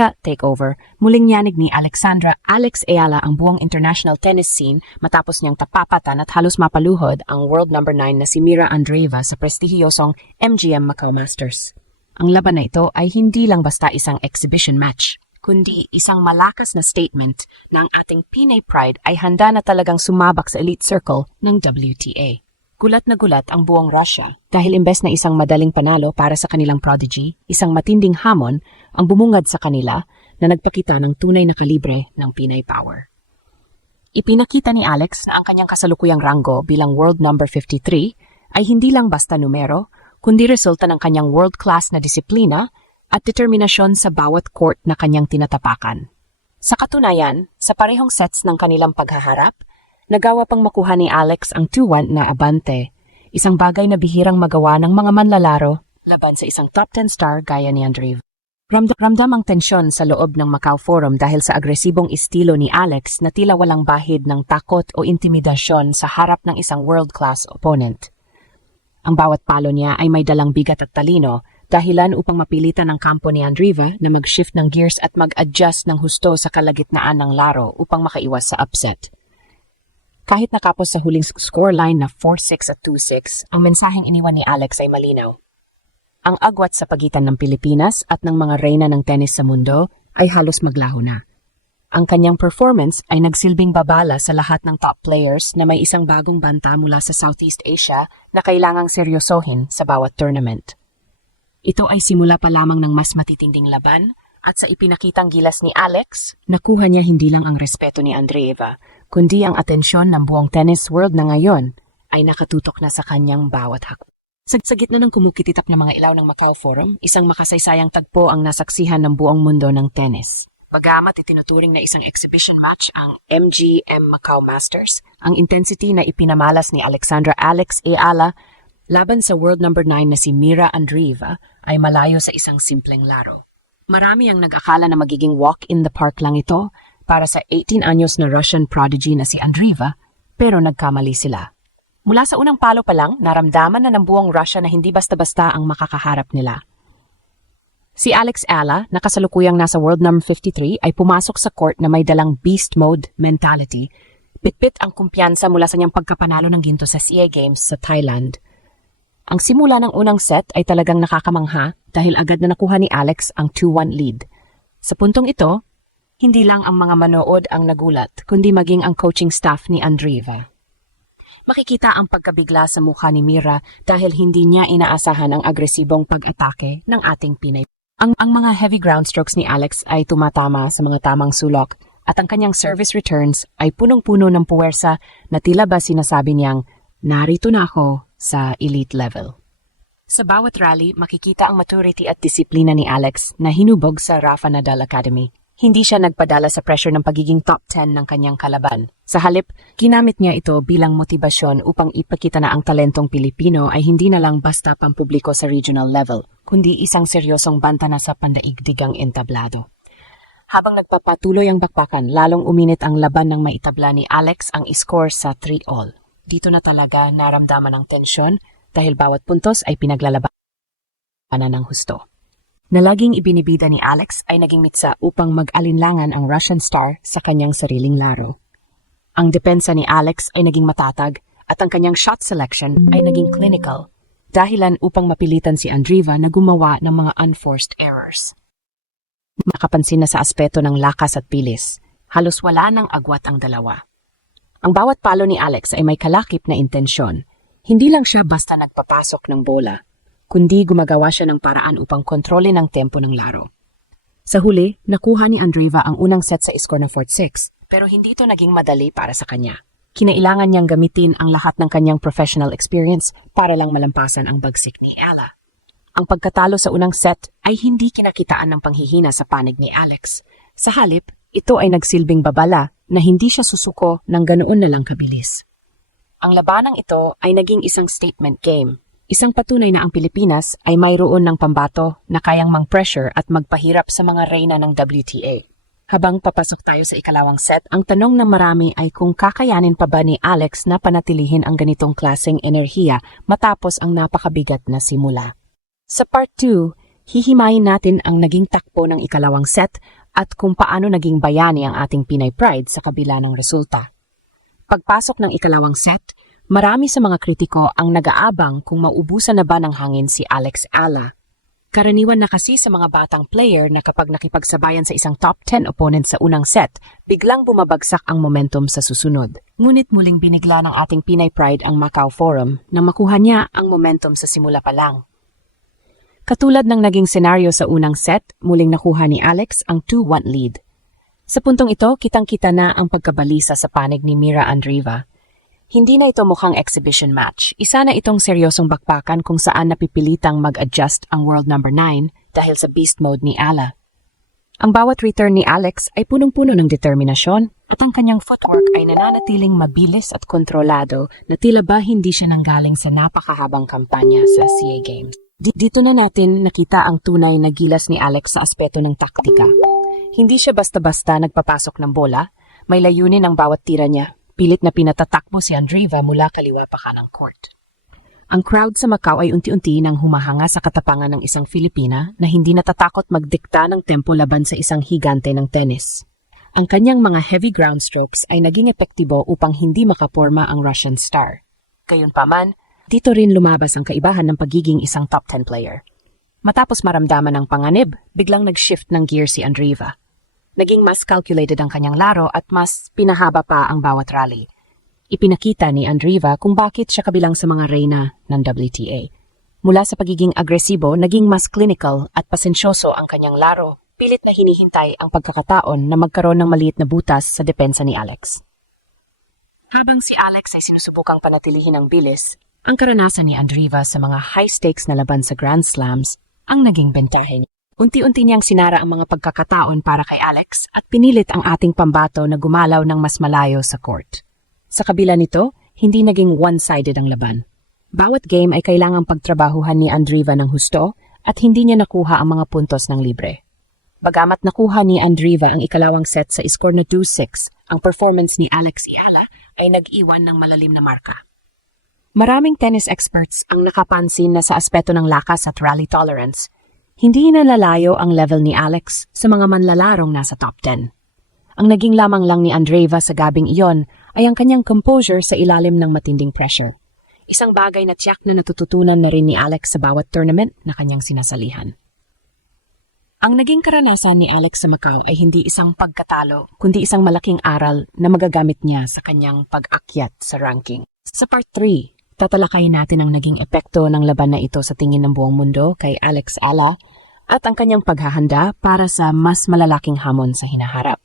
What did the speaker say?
Chika takeover, muling yanig ni Alexandra Alex Ayala ang buong international tennis scene matapos niyang tapapatan at halos mapaluhod ang world number 9 na si Mira Andreeva sa prestihiyosong MGM Macau Masters. Ang laban na ito ay hindi lang basta isang exhibition match, kundi isang malakas na statement na ang ating Pinay Pride ay handa na talagang sumabak sa elite circle ng WTA. Gulat na gulat ang buong Russia dahil imbes na isang madaling panalo para sa kanilang prodigy, isang matinding hamon ang bumungad sa kanila na nagpakita ng tunay na kalibre ng Pinay power. Ipinakita ni Alex na ang kanyang kasalukuyang ranggo bilang world number 53 ay hindi lang basta numero, kundi resulta ng kanyang world-class na disiplina at determinasyon sa bawat court na kanyang tinatapakan. Sa katunayan, sa parehong sets ng kanilang paghaharap, nagawa pang makuha ni Alex ang 2-1 na abante, isang bagay na bihirang magawa ng mga manlalaro laban sa isang top 10 star gaya ni Andreeva. Ramdam ang tensyon sa loob ng Macau Forum dahil sa agresibong estilo ni Alex na tila walang bahid ng takot o intimidasyon sa harap ng isang world-class opponent. Ang bawat palo niya ay may dalang bigat at talino, dahilan upang mapilitan ng kampo ni Andreeva na mag-shift ng gears at mag-adjust ng husto sa kalagitnaan ng laro upang makaiwas sa upset. Kahit nakapos sa huling scoreline na 4-6 at 2-6, ang mensaheng iniwan ni Alex ay malinaw. Ang agwat sa pagitan ng Pilipinas at ng mga reyna ng tennis sa mundo ay halos maglaho na. Ang kanyang performance ay nagsilbing babala sa lahat ng top players na may isang bagong banta mula sa Southeast Asia na kailangang seryosohin sa bawat tournament. Ito ay simula pa lamang ng mas matitinding laban at sa ipinakitang gilas ni Alex, nakuha niya hindi lang ang respeto ni Andreeva, kundi ang atensyon ng buong tennis world na ngayon ay nakatutok na sa kanyang bawat hako. Sa gitna ng kumukititap na mga ilaw ng Macau Forum, isang makasaysayang tagpo ang nasaksihan ng buong mundo ng tennis. Bagamat itinuturing na isang exhibition match ang MGM Macau Masters, ang intensity na ipinamalas ni Alexandra Alex Ayala laban sa world number 9 na si Mira Andreeva ay malayo sa isang simpleng laro. Marami ang nag-akala na magiging walk in the park lang ito para sa 18 anyos na Russian prodigy na si Andreeva, pero nagkamali sila. Mula sa unang palo pa lang, naramdaman na ng buong Russia na hindi basta-basta ang makakaharap nila. Si Alex Ayala, na kasalukuyang nasa world number 53, ay pumasok sa court na may dalang beast mode mentality. Pitpit ang kumpiyansa mula sa niyang pagkapanalo ng ginto sa SEA Games sa Thailand. Ang simula ng unang set ay talagang nakakamangha dahil agad na nakuha ni Alex ang 2-1 lead. Sa puntong ito, hindi lang ang mga manood ang nagulat, kundi maging ang coaching staff ni Andreeva. Makikita ang pagkabigla sa mukha ni Mira dahil hindi niya inaasahan ang agresibong pag-atake ng ating Pinay. Ang mga heavy ground strokes ni Alex ay tumatama sa mga tamang sulok at ang kanyang service returns ay punong-puno ng puwersa na tila ba sinasabi niyang, narito na ako sa elite level. Sa bawat rally, makikita ang maturity at disiplina ni Alex na hinubog sa Rafa Nadal Academy. Hindi siya nagpadala sa pressure ng pagiging top 10 ng kanyang kalaban. Sa halip, ginamit niya ito bilang motibasyon upang ipakita na ang talentong Pilipino ay hindi na lang basta pampubliko sa regional level, kundi isang seryosong banta na sa pandaigdigang entablado. Habang nagpapatuloy ang bakbakan, lalong uminit ang laban ng maitabla ni Alex ang score sa 3-all. Dito na talaga naramdaman ang tensyon dahil bawat puntos ay pinaglalabanan ng husto. Na laging ibinibida ni Alex ay naging mitsa upang mag-alinlangan ang Russian star sa kanyang sariling laro. Ang depensa ni Alex ay naging matatag at ang kanyang shot selection ay naging clinical, dahilan upang mapilitan si Andreeva na gumawa ng mga unforced errors. Makapansin na sa aspeto ng lakas at bilis, halos wala ng agwat ang dalawa. Ang bawat palo ni Alex ay may kalakip na intensyon. Hindi lang siya basta nagpapasok ng bola, kundi gumagawa siya ng paraan upang kontrolin ang tempo ng laro. Sa huli, nakuha ni Andreeva ang unang set sa score na 4-6, pero hindi ito naging madali para sa kanya. Kinailangan niyang gamitin ang lahat ng kanyang professional experience para lang malampasan ang bagsik ni Ayala. Ang pagkatalo sa unang set ay hindi kinakitaan ng panghihina sa panig ni Alex. Sa halip, ito ay nagsilbing babala na hindi siya susuko ng ganoon na lang kabilis. Ang labanang ito ay naging isang statement game. Isang patunay na ang Pilipinas ay mayroon ng pambato na kayang mang-pressure at magpahirap sa mga reyna ng WTA. Habang papasok tayo sa ikalawang set, ang tanong ng marami ay kung kakayanin pa ba ni Alex na panatilihin ang ganitong klaseng enerhiya matapos ang napakabigat na simula. Sa part 2, Hihimayin natin ang naging takbo ng ikalawang set at kung paano naging bayani ang ating Pinay Pride sa kabila ng resulta. Pagpasok ng ikalawang set, marami sa mga kritiko ang nag-aabang kung maubusan na ba ng hangin si Alex Ala. Karaniwan na kasi sa mga batang player na kapag nakipagsabayan sa isang top 10 opponent sa unang set, biglang bumabagsak ang momentum sa susunod. Ngunit muling binigla ng ating Pinay Pride ang Macau Forum nang makuha niya ang momentum sa simula pa lang. Katulad ng naging senaryo sa unang set, muling nakuha ni Alex ang 2-1 lead. Sa puntong ito, kitang-kita na ang pagkabalisa sa panig ni Mira Andreeva. Hindi na ito mukhang exhibition match. Isa na itong seryosong bakbakan kung saan napipilitang mag-adjust ang world number 9 dahil sa beast mode ni Ala. Ang bawat return ni Alex ay punong-puno ng determinasyon at ang kanyang footwork ay nananatiling mabilis at kontrolado na tila ba hindi siya nanggaling sa napakahabang kampanya sa SEA Games. Dito na natin nakita ang tunay na gilas ni Alex sa aspeto ng taktika. Hindi siya basta-basta nagpapasok ng bola, may layunin ang bawat tira niya. Pilit na pinatatakbo si Andreeva mula kaliwa pa kanang court. Ang crowd sa Macau ay unti-unti nang humahanga sa katapangan ng isang Filipina na hindi natatakot magdikta ng tempo laban sa isang higante ng tennis. Ang kanyang mga heavy ground strokes ay naging epektibo upang hindi makaporma ang Russian star. Gayunpaman, dito rin lumabas ang kaibahan ng pagiging isang top 10 player. Matapos maramdaman ng panganib, biglang nag-shift ng gear si Andreeva. Naging mas calculated ang kanyang laro at mas pinahaba pa ang bawat rally. Ipinakita ni Andreeva kung bakit siya kabilang sa mga reyna ng WTA. Mula sa pagiging agresibo, naging mas clinical at pasensyoso ang kanyang laro. Pilit na hinihintay ang pagkakataon na magkaroon ng maliit na butas sa depensa ni Alex. Habang si Alex ay sinusubukang panatilihin ang bilis, ang karanasan ni Andreeva sa mga high-stakes na laban sa Grand Slams ang naging bentahe niya. Unti-unti niyang sinara ang mga pagkakataon para kay Alex at pinilit ang ating pambato na gumalaw ng mas malayo sa court. Sa kabila nito, hindi naging one-sided ang laban. Bawat game ay kailangang pagtrabahuhan ni Andreeva ng husto at hindi niya nakuha ang mga puntos ng libre. Bagamat nakuha ni Andreeva ang ikalawang set sa score na 2-6, ang performance ni Alex Eala ay nag-iwan ng malalim na marka. Maraming tennis experts ang nakapansin na sa aspeto ng lakas at rally tolerance, hindi na lalayo ang level ni Alex sa mga manlalarong nasa top 10. Ang naging lamang lang ni Andreeva sa gabing iyon ay ang kanyang composure sa ilalim ng matinding pressure. Isang bagay na tiyak na natututunan na rin ni Alex sa bawat tournament na kanyang sinasalihan. Ang naging karanasan ni Alex sa Macau ay hindi isang pagkatalo, kundi isang malaking aral na magagamit niya sa kanyang pag-akyat sa ranking. Sa part 3, tatalakayin natin ang naging epekto ng laban na ito sa tingin ng buong mundo kay Alex Ala at ang kanyang paghahanda para sa mas malalaking hamon sa hinaharap.